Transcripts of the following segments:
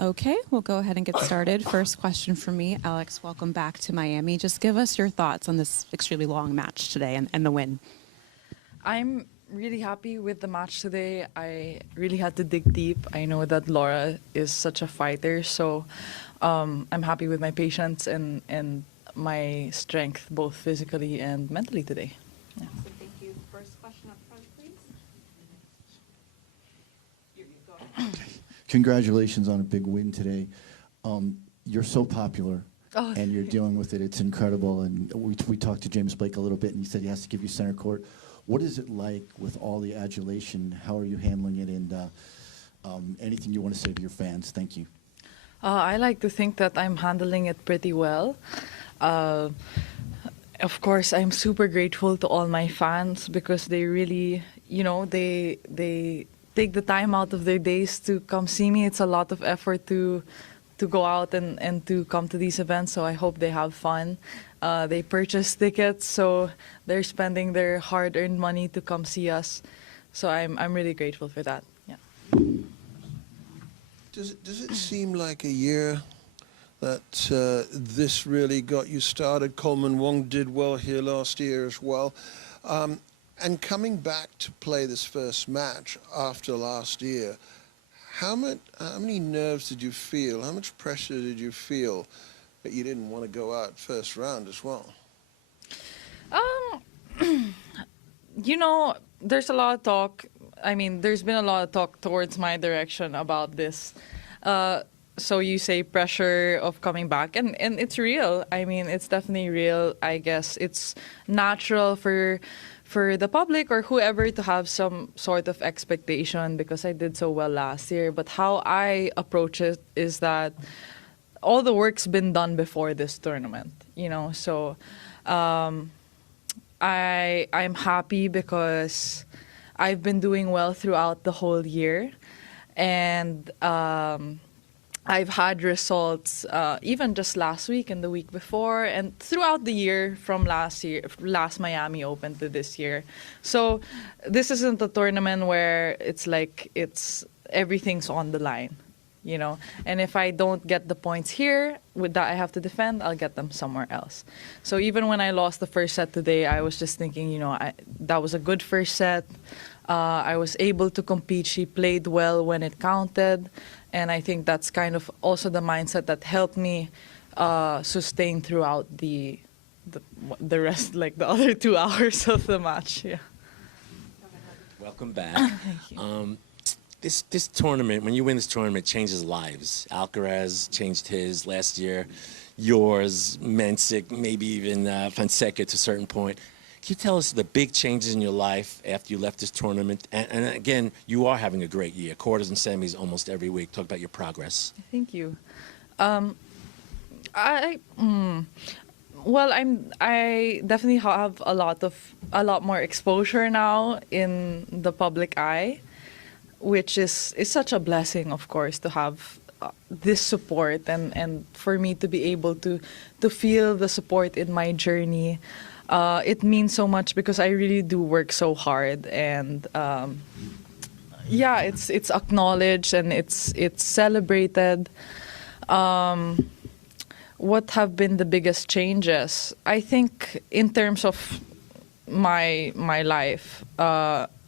Okay, we'll go ahead and get started. First question from me. Alex, welcome back to Miami. Just give us your thoughts on this extremely long match today and the win. I'm really happy with the match today. I really had to dig deep. I know that Laura is such a fighter, so I'm happy with my patience and my strength, both physically and mentally today. Yeah. So thank you. First question up front, please. Here you go. Congratulations on a big win today. You're so popular, Oh, and you're dealing with it. It's incredible. And we talked to James Blake a little bit, and he said he has to give you center court. What is it like with all the adulation? How are you handling it? And anything you want to say to your fans? Thank you. I like to think that I'm handling it pretty well. Of course, I'm super grateful to all my fans because they really, they take the time out of their days to come see me. It's a lot of effort to go out and to come to these events, so I hope they have fun. They purchase tickets, so they're spending their hard-earned money to come see us. So I'm really grateful for that. Yeah. Does it seem like a year that this really got you started? Coleman Wong did well here last year as well. And coming back to play this first match after last year, how many nerves did you feel? How much pressure did you feel that you didn't want to go out first round as well? There's a lot of talk. I mean, there's been a lot of talk towards my direction about this. So you say pressure of coming back, and it's real. I mean, it's definitely real. I guess it's natural for the public or whoever to have some sort of expectation because I did so well last year. But how I approach it is that all the work's been done before this tournament, So I'm happy because I've been doing well throughout the whole year, and I've had results even just last week and the week before and throughout the year from last Miami Open to this year. So this isn't a tournament where it's like everything's on the line, And if I don't get the points here with that I have to defend, I'll get them somewhere else. So even when I lost the first set today, I was just thinking, that was a good first set. I was able to compete. She played well when it counted. And I think that's kind of also the mindset that helped me sustain throughout the rest, like the other 2 hours of the match. Yeah. Welcome back. Thank you. This tournament, when you win this tournament, changes lives. Alcaraz changed his last year. Yours, Mensik, maybe even Fonseca to a certain point. Can you tell us the big changes in your life after you left this tournament? And again, you are having a great year. Quarters and semis almost every week. Talk about your progress. Thank you. I definitely have a lot more exposure now in the public eye, which is such a blessing, of course, to have this support and for me to be able to feel the support in my journey. It means so much because I really do work so hard, and it's acknowledged and it's celebrated. What have been the biggest changes? I think in terms of my life,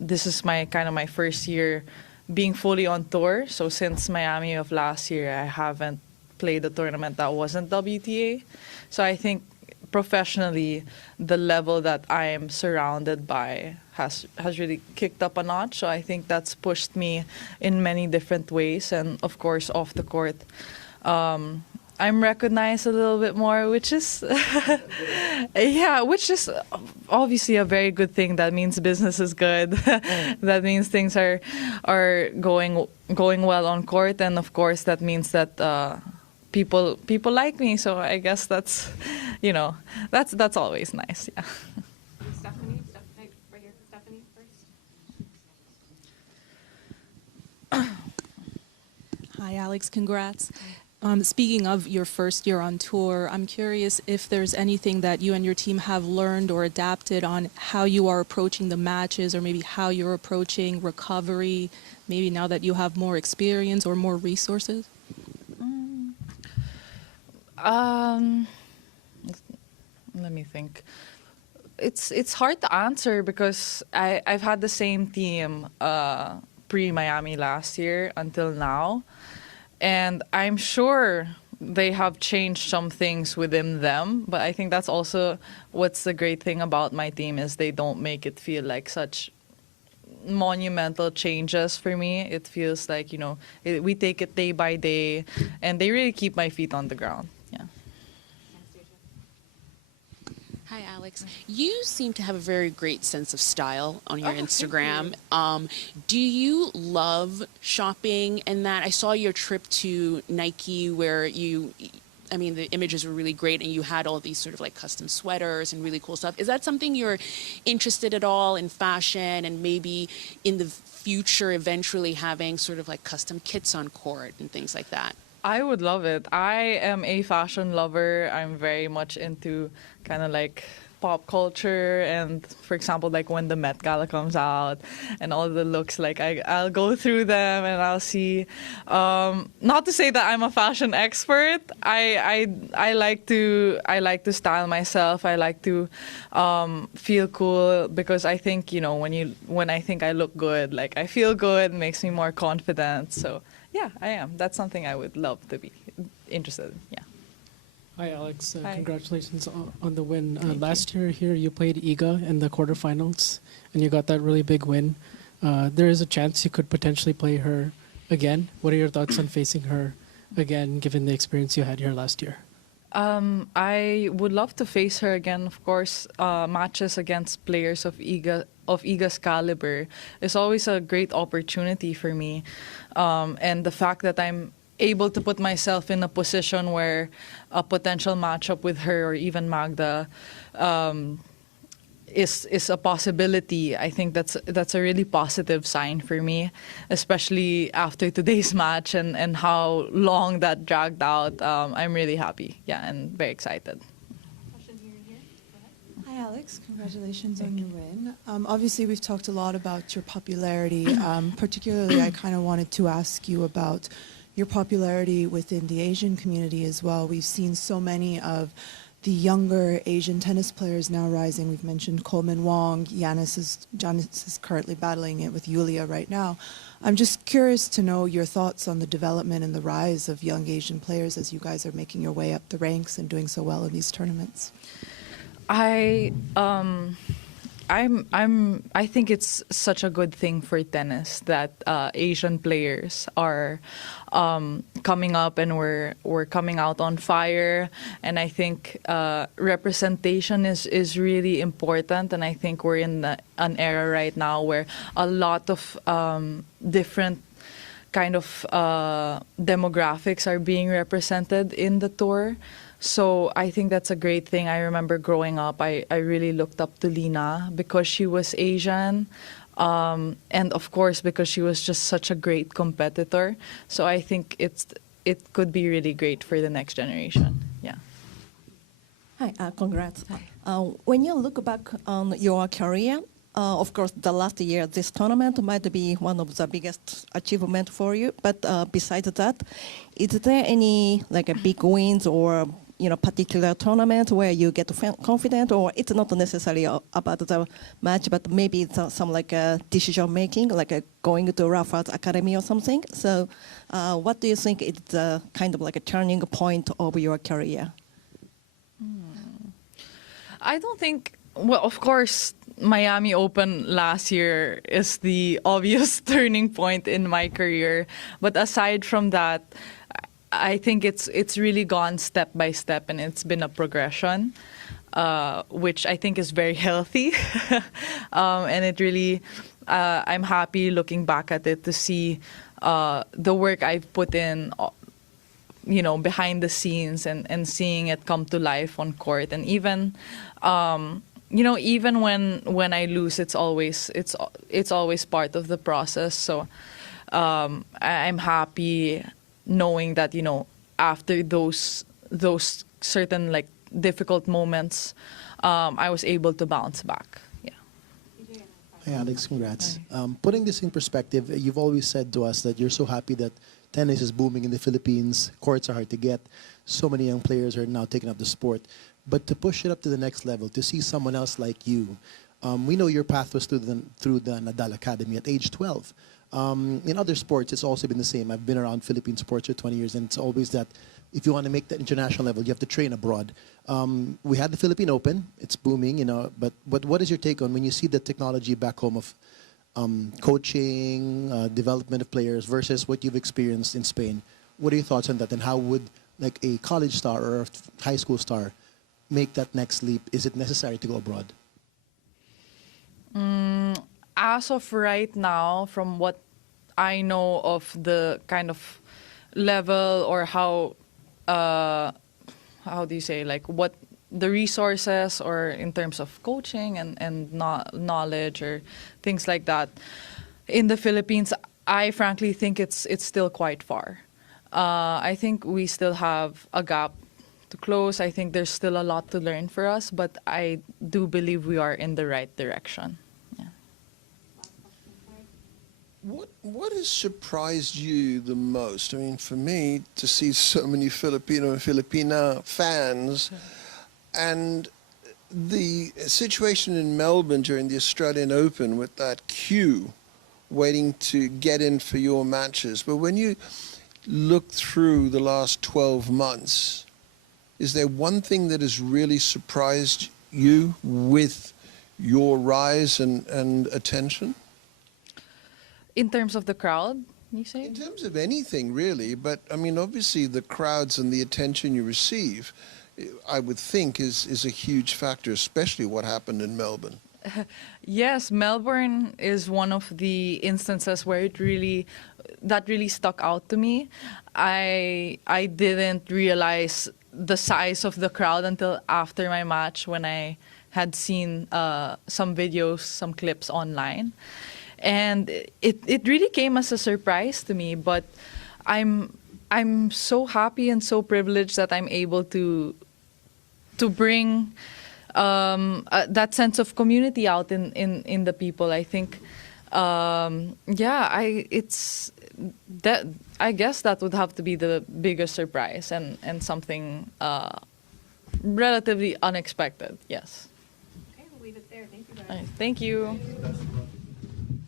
this is my first year being fully on tour. So since Miami of last year, I haven't played a tournament that wasn't WTA. So I think professionally, the level that I am surrounded by has really kicked up a notch. So I think that's pushed me in many different ways. And of course, off the court, I'm recognized a little bit more, which is, which is obviously a very good thing. That means business is good. That means things are going well on court, and of course that means that people like me. So I guess that's, that's always nice. Yeah. Stephanie, right here. Stephanie first. Hi, Alex. Congrats. Speaking of your first year on tour, I'm curious if there's anything that you and your team have learned or adapted on how you are approaching the matches, or maybe how you're approaching recovery, maybe now that you have more experience or more resources? Um, Let me think. It's hard to answer because I've had the same team pre-Miami last year until now, and I'm sure they have changed some things within them. But I think that's also what's the great thing about my team is they don't make it feel like such monumental changes for me. It feels like we take it day by day, and they really keep my feet on the ground. Yeah. Hi, Alex. You seem to have a very great sense of style on your Oh, thank Instagram. Do you love shopping and that? I saw your trip to Nike where the images were really great and you had all these sort of like custom sweaters and really cool stuff. Is that something you're interested at all in fashion and maybe in the future eventually having sort of like custom kits on court and things like that? I would love it. I am a fashion lover. I'm very much into kind of like pop culture, and for example, like when the Met Gala comes out and all the looks, like I'll go through them and I'll see. Not to say that I'm a fashion expert. I like to style myself. I like to feel cool because I think when I think I look good, like I feel good, it makes me more confident. So. Yeah, I am. That's something I would love to be interested in. Yeah. Hi, Alex. Hi. Congratulations on the win. Last year here, you played Iga in the quarterfinals, and you got that really big win. There is a chance you could potentially play her again. What are your thoughts on facing her again, given the experience you had here last year? I would love to face her again. Of course, matches against players of Iga's caliber is always a great opportunity for me. And the fact that I'm able to put myself in a position where a potential matchup with her or even Magda is a possibility, I think that's a really positive sign for me, especially after today's match and how long that dragged out. I'm really happy, and very excited. Hi, Alex. Congratulations on your win. Obviously, we've talked a lot about your popularity. Particularly, I kind of wanted to ask you about your popularity within the Asian community as well. We've seen so many of the younger Asian tennis players now rising. We've mentioned Coleman Wong. Giannis is currently battling it with Eala right now. I'm just curious to know your thoughts on the development and the rise of young Asian players as you guys are making your way up the ranks and doing so well in these tournaments. I think it's such a good thing for tennis that Asian players are coming up and we're coming out on fire, and I think representation is really important, and I think we're in an era right now where a lot of different kind of demographics are being represented in the tour. So I think that's a great thing. I remember growing up, I really looked up to Lina because she was Asian. And of course, because she was just such a great competitor. So I think it could be really great for the next generation. Yeah. Hi, congrats. When you look back on your career, of course, the last year, this tournament might be one of the biggest achievement for you. But besides that, is there any like a big wins or particular tournament where you get confident, or it's not necessarily about the match, but maybe it's some like a decision making, like going to Rafa's Academy or something. So, what do you think is the kind of like a turning point of your career? I don't think. Well, of course, Miami Open last year is the obvious turning point in my career. But aside from that, I think it's really gone step by step, and it's been a progression, which I think is very healthy. And it really, I'm happy looking back at it to see the work I've put in, behind the scenes and seeing it come to life on court. And even, even when I lose, it's always part of the process. So I'm happy knowing that after those certain like difficult moments, I was able to bounce back. Yeah. Hi, Alex. Congrats. Putting this in perspective, you've always said to us that you're so happy that tennis is booming in the Philippines. Courts are hard to get. So many young players are now taking up the sport. But to push it up to the next level, to see someone else like you, we know your path was through the Nadal Academy at age 12. In other sports, it's also been the same. I've been around Philippine sports for 20 years, and it's always that if you want to make that international level, you have to train abroad. We had the Philippine Open. It's booming, you know, but what is your take on when you see the technology back home of coaching, development of players versus what you've experienced in Spain? What are your thoughts on that, and how would like a college star or a high school star make that next leap? Is it necessary to go abroad? As of right now, from what I know of the kind of level or how do you say, like what the resources or in terms of coaching and knowledge or things like that in the Philippines, I frankly think it's still quite far. I think we still have a gap to close. I think there's still a lot to learn for us, but I do believe we are in the right direction. Yeah. What has surprised you the most? I mean, for me, to see so many Filipino and Filipina fans, and the situation in Melbourne during the Australian Open with that queue waiting to get in for your matches. But when you look through the last 12 months, is there one thing that has really surprised you with your rise and attention? In terms of the crowd, you say? In terms of anything, really. But, I mean, obviously the crowds and the attention you receive, I would think, is a huge factor, especially what happened in Melbourne. Yes, Melbourne is one of the instances where that really stuck out to me. I didn't realize the size of the crowd until after my match, when I had seen some videos, some clips online. And it really came as a surprise to me, but I'm so happy and so privileged that I'm able to bring that sense of community out in the people. I think, I guess that would have to be the biggest surprise and something relatively unexpected. Yes. Okay, we'll leave it there. Thank you guys. All right, thank you.